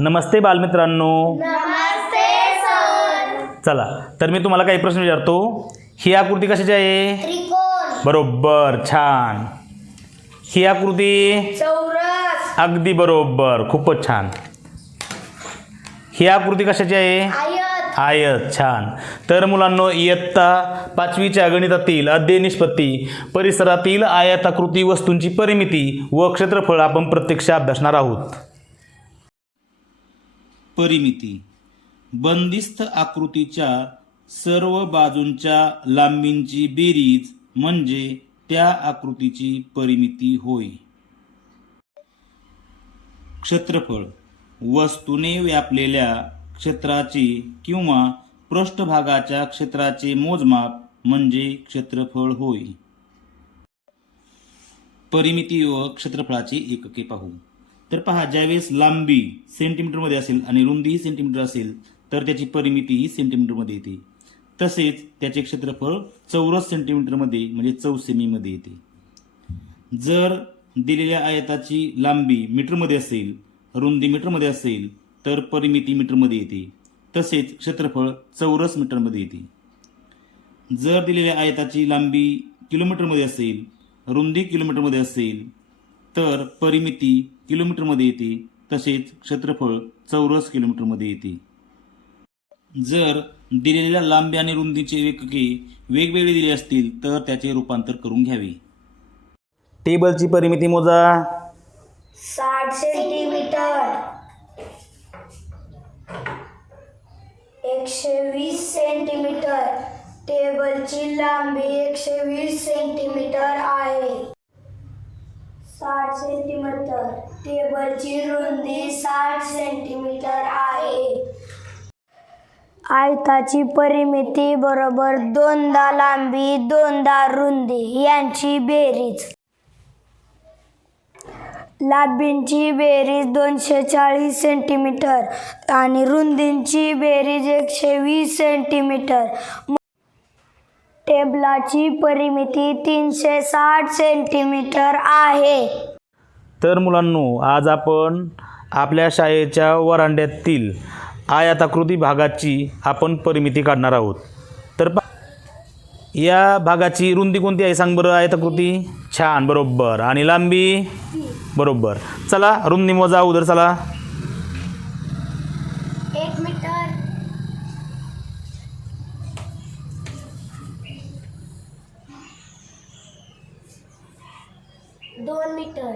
नमस्ते बालमित्रांनो. नमस्ते सर. चला तर मी तुम्हाला काही प्रश्न विचारतो. ही आकृती कशाची आहे? त्रिकोण. बरोबर छान. ही आकृती? अगदी बरोबर खूपच छान. ही आकृती कशाची आहे? आयत. आयत छान. तर मुलांनो इयत्ता पाचवीच्या गणितातील अध्यय निष्पत्ती परिसरातील आयताकृती वस्तूंची परिमिती व क्षेत्रफळ आपण प्रत्यक्ष अभ्यासणार आहोत. परिमिती. बंदिस्त आकृतीच्या सर्व बाजूंच्या लांबींची बेरीज म्हणजे त्या आकृतीची परिमिती होय. क्षेत्रफळ. वस्तूने व्यापलेल्या क्षेत्राचे किंवा पृष्ठभागाच्या क्षेत्राचे मोजमाप म्हणजे क्षेत्रफळ होय. परिमिती व क्षेत्रफळाची एकके पाहू. तर पहा ज्यावेळेस लांबी सेंटीमीटरमध्ये असेल आणि रुंदी ही सेंटीमीटर असेल तर त्याची परिमिती ही सेंटीमीटरमध्ये येते. तसेच त्याचे क्षेत्रफळ चौरस सेंटीमीटरमध्ये म्हणजे चौसेमीमध्ये येते. जर दिलेल्या आयताची लांबी मीटरमध्ये असेल रुंदी मीटरमध्ये असेल तर परिमिती मीटरमध्ये येते. तसेच क्षेत्रफळ चौरस मीटरमध्ये येते. जर दिलेल्या आयताची लांबी किलोमीटरमध्ये असेल रुंदी किलोमीटरमध्ये असेल तर परिमिती किलोमीटरमध्ये येते तसेच क्षेत्रफळ चौरस किलोमीटरमध्ये येते. जर दिलेल्या लांबी आणि रुंदीचे एकके वेगवेगळे दिले असतील तर त्याचे रूपांतर करून घ्यावे. टेबलची परिमिती मोजा. साठ सेंटीमीटर. एकशे वीस सेंटीमीटर. टेबलची लांबी एकशे वीस सेंटीमीटर आहे. साठ सेंटीमीटर टेबलची रुंदी साठ सेंटीमीटर आहे. आयताची परिमिती बरोबर दोनदा लांबी दोनदा रुंदी यांची बेरीज. लांबींची बेरीज दोनशे चाळीस सेंटीमीटर आणि रुंदींची बेरीज एकशे वीस सेंटीमीटर टेबलाची परिमिती तीनशे साठ सेंटीमीटर आहे. तर मुलांनो आज आपण आपल्या शाळेच्या वरांड्यातील आयताकृती भागाची आपण परिमिती काढणार आहोत. तर पा या भागाची रुंदी कोणती आहे सांग बरं आयताकृती? छान बरोबर. आणि लांबी? बरोबर. चला रुंदी मोजा उदर चला एक मीटर दोन मीटर.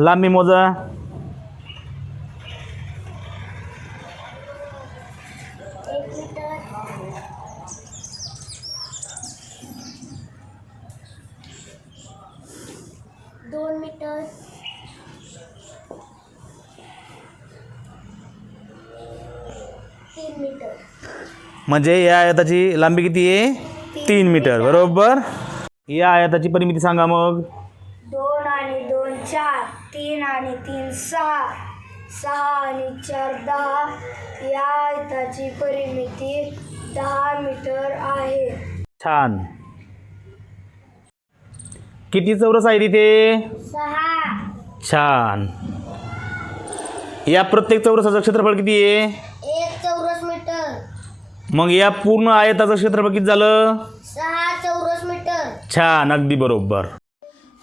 लांबी मोजा. एक मीटर. दोन मीटर. तीन मीटर. म्हणजे या आयताची लांबी किती आहे? तीन मीटर. बरोबर? या आयताची परिमिती सांगा मग. तीन आणि तीन सहा. सहा आणि चार दहा. या आयताची परिमिती दहा मीटर आहे. छान. किती चौरस आहे तिथे सहा. छान. या प्रत्येक चौरसाचं क्षेत्रफळ किती आहे? एक चौरस मीटर. मग या पूर्ण आयताचं क्षेत्रफळ किती झालं? सहा चौरस मीटर. छान अगदी बरोबर.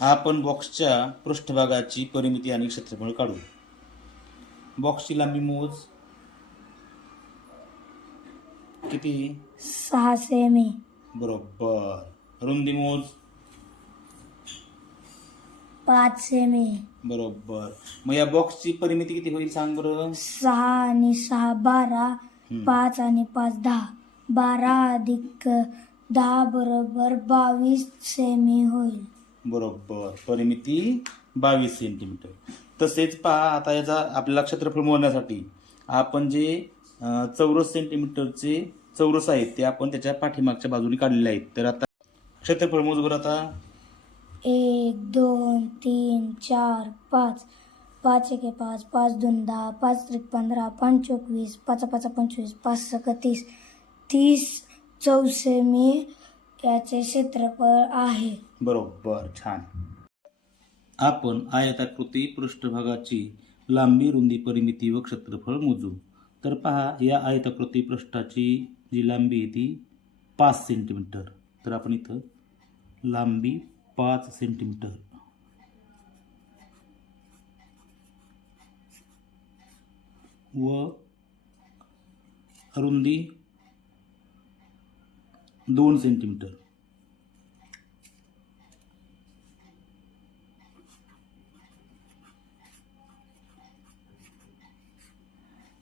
आपण बॉक्सच्या पृष्ठभागाची परिमिती आणि क्षेत्रफळ काढू बॉक्सची लांबी मोज किती? सहा सेमी बरोबर. रुंदी मोज? पाच सेमी बरोबर. मग या बॉक्सची परिमिती किती होईल सांग बरं? सहा आणि सहा बारा पाच आणि पाच दहा. बारा अधिक दहा बरोबर बावीस सेमी होईल. बरोबर. परिमिती बावीस सेंटीमीटर तसेच पहा आता याचा आपल्याला क्षेत्रफळ मोजण्यासाठी आपण जे चौरस सेंटीमीटरचे चौरस आहेत ते आपण त्याच्या पाठीमागच्या बाजूने काढलेले आहेत. तर आता क्षेत्रफळ मोजवर आता. एक दोन तीन चार पाच. पाच एक पाच. पाच दोन दहा. पाच त्रिक पंधरा. पाच चोवीस. पाच पाच पंचवीस. पाच सक तीस. तीस चौसेमी याचे क्षेत्रफळ आहे. बरोबर छान. आपण आयताकृती पृष्ठभागाची लांबी रुंदी परिमिती व क्षेत्रफळ मोजू. तर पहा या आयताकृती पृष्ठाची जी लांबी आहे ती पाच सेंटीमीटर. तर आपण इथं लांबी पाच सेंटीमीटर. व रुंदी दोन सेंटीमीटर.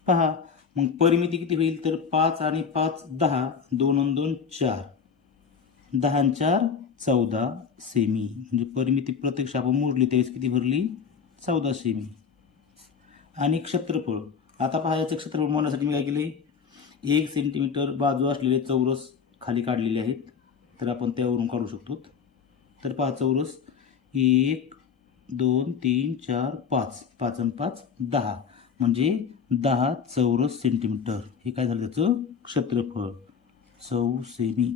पहा मग परिमिती किती होईल? तर पाच आणि पाच दहा. दोन आणि दोन चार. दहा आणि चार चौदा सेमी. म्हणजे परिमिती प्रत्यक्ष आपण मोजली त्यावेळेस किती भरली? चौदा सेमी. आणि क्षेत्रफळ. आता पहा याचं क्षेत्रफळ मोडण्यासाठी मी काय केले एक सेंटीमीटर बाजू असलेले चौरस खाली काढलेले आहेत तर आपण त्यावरून काढू शकतो. तर पहा चौरस एक दोन तीन चार पाच पाच आणि पाच दहा. म्हणजे दहा चौरस सेंटीमीटर हे काय झालं त्याचं? क्षेत्रफळ. चौ सेमी.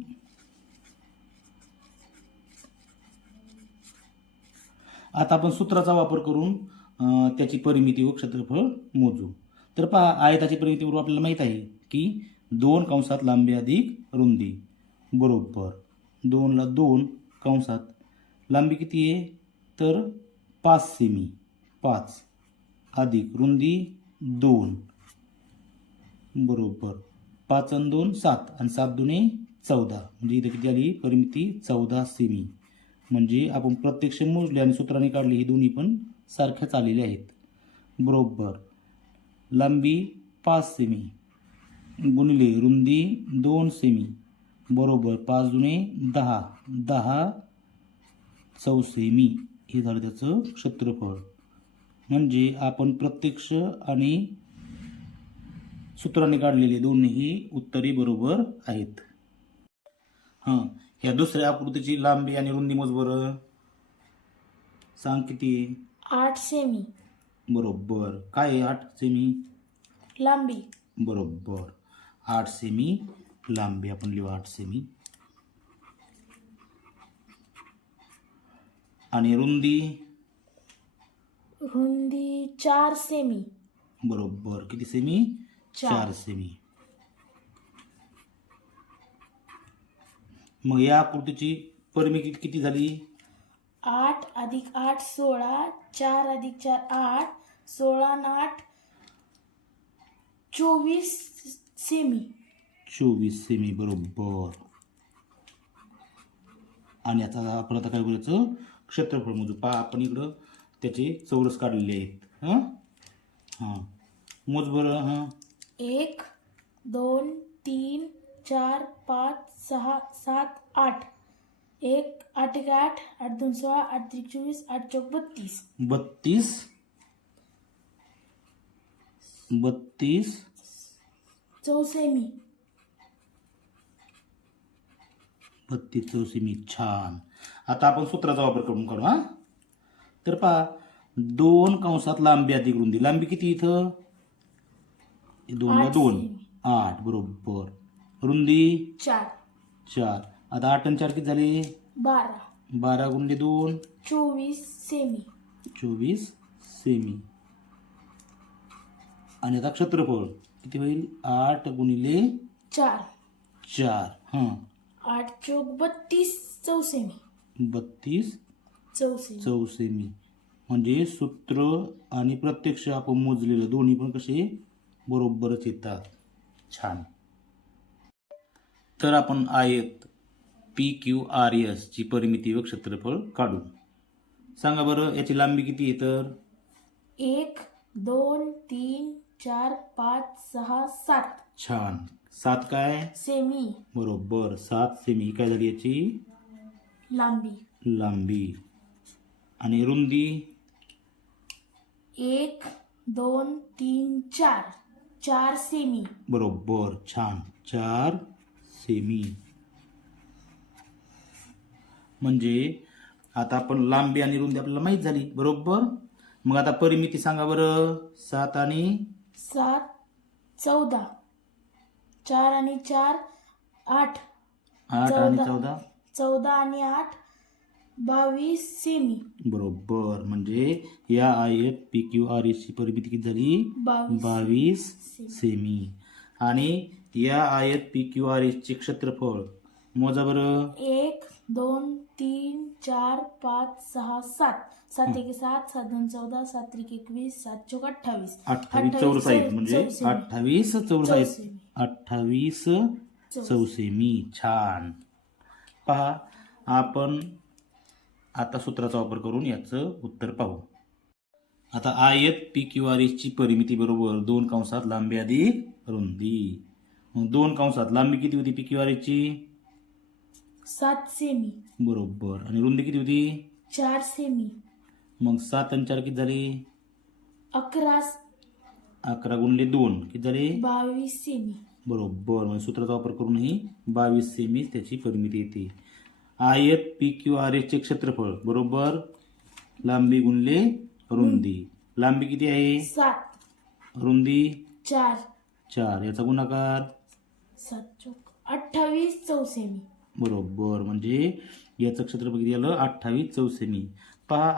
आता आपण सूत्राचा वापर करून त्याची परिमिती व क्षेत्रफळ मोजू. तर पहा आयताची परिमिती बरोबर आपल्याला माहीत आहे की दोन कंसात लांबी अधिक रुंदी. बरोबर. दोनला दोन कंसात लांबी किती आहे? तर पाच सेमी पाच. अधिक रुंदी दोन. बरोबर. पाच आणि दोन सात. आणि सात दोन्ही चौदा. म्हणजे इथं किती आली? परिमिती चौदा सेमी म्हणजे आपण प्रत्यक्ष मोजले आणि सूत्राने काढली ही दोन्ही पण सारख्याच आलेल्या आहेत. बरोबर. लांबी पाच सेमी गुणिले रुंदी दोन सेमी बरोबर पाच दुने दहा दहा चौसेमी हे झालं त्याचं क्षेत्रफळ. म्हणजे आपण प्रत्यक्ष आणि सूत्राने काढलेले दोन्ही उत्तरे बरोबर आहेत. हां ह्या दुसऱ्या आकृतीची लांबी आणि रुंदी मोज बरं सांग किती? आठ सेमी. बरोबर. काय आहे आठ सेमी? लांबी. बरोबर. आठ सेमी लांबी आपण लिहू आठ सेमी आणि रुंदी? रुंदी चार सेमी बरोबर. किती सेमी चार. सेमी मग या आकृतीची परिमिती किती झाली? आठ अधिक आठ सोळा चार अधिक चार आठ सोळा आठ चोवीस सेमी चोवीस सेमी बरोबर. आणि आता आपण आता काय बोलायचं? क्षेत्रफळ मोजू. पहा आपण इकडं त्याचे चौरस काढलेले आहेत. हां? हां. मोज बरं हां. एक दोन तीन चार पाच सहा सात आठ. एक आठ एक आठ आठ दोन सोळा आठ त्रिक चोवीस आठ चौक बत्तीस. बत्तीस? बत्तीस? चौसेमी. बत्तीस चौसेमी छान. आता आपण सूत्राचा वापर करून काढू हां. तर पहा दोन कंसात लांबी अधिक रुंदी लांबी किती इथं? दोन सेमी. आठ बरोबर. रुंदी चार. चार. आता आठ आणि चार किती झाले? बारा. बारा गुणले दोन. चोवीस सेमी. चोवीस सेमी. आणि आता क्षेत्रफळ. किती होईल आठ गुणिले चार. चार. हां. आठ चौक बत्तीस चौसेमी. बत्तीस चौसेमी. चौसेमी. म्हणजे सूत्र आणि प्रत्यक्ष आपण मोजलेलं दोन्ही पण कसे? बरोबरच येतात. छान. तर आपण आयत पी क्यू आर एस ची परिमिती व क्षेत्रफळ काढू. सांगा बरं याची लांबी किती आहे तर? एक दोन तीन चार पाच सहा सात. छान. सात काय? सेमी. बरोबर. सात सेमी. काय झाली याची? लांबी. लांबी. आणि रुंदी? एक दोन तीन चार. चार सेमी. बरोबर. छान. चार सेमी. म्हणजे आता आपण लांबी आणि रुंदी आपल्याला माहीत झाली. बरोबर? मग आता परिमिती सांगा बरं. सात आणि सात चौदा. चार आणि चार आठ. आठ आणि चौदा. चौदा? चौदा आणि आठ बावीस सेमी. बरोबर. म्हणजे या आयत पी क्यू आर एसची परिमिती किती झाली? बावीस बावीस सेमी. आणि या आयत पी क्यू आर एसचे क्षेत्रफळ मोजा बरं. एक दोन तीन चार पाच सहा सात. सात एक सात सात दोन चौदा सात त्रिक एकवीस सात चौक अठ्ठावीस. अठ्ठावीस चौरस आहेत चौ- म्हणजे. अठ्ठावीस चौरस आहेत चौसेमी. अठ्ठावीस चौसेमी. छान. पहा आपण आता सूत्राचा वापर करून याचं उत्तर पाहू. आता आयत पी क्यू आर ची परिमिती बरोबर दोन कंसात लांबी अधिक रुंदी. मग दोन कंसात लांबी किती होती पी क्यू आर ची सात सेमी बरोबर. आणि रुंदी किती होती? चार सेमी मग सात आणि चार किती झाले? अकरा अकरा गुणले दोन. किती झाले? बावीस सेमी बरोबर. म्हणजे सूत्राचा वापर करूनही बावीस सेमी त्याची परिमिती येते. आयत पी क्यू आर चे क्षेत्रफळ. बरोबर? लांबी गुणले रुंदी. लांबी किती आहे? सात. रुंदी? चार. चार. याचा गुणाकार? सात चौक अठ्ठावीस चौसेमी बरोबर. म्हणजे याचं क्षेत्रफळ किती आलं? अठ्ठावीस चौसेमी पहा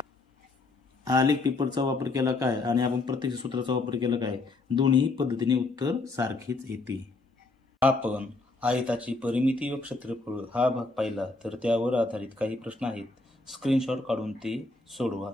आलेख पेपरचा वापर केला काय? आणि आपण प्रत्यक्ष सूत्राचा वापर केला काय? दोन्ही पद्धतीने उत्तर सारखेच येते. आपण आयताची परिमिती व क्षेत्रफळ हा भाग पाहिला तर त्यावर आधारित काही प्रश्न आहेत. स्क्रीनशॉट काढून ते सोडवा.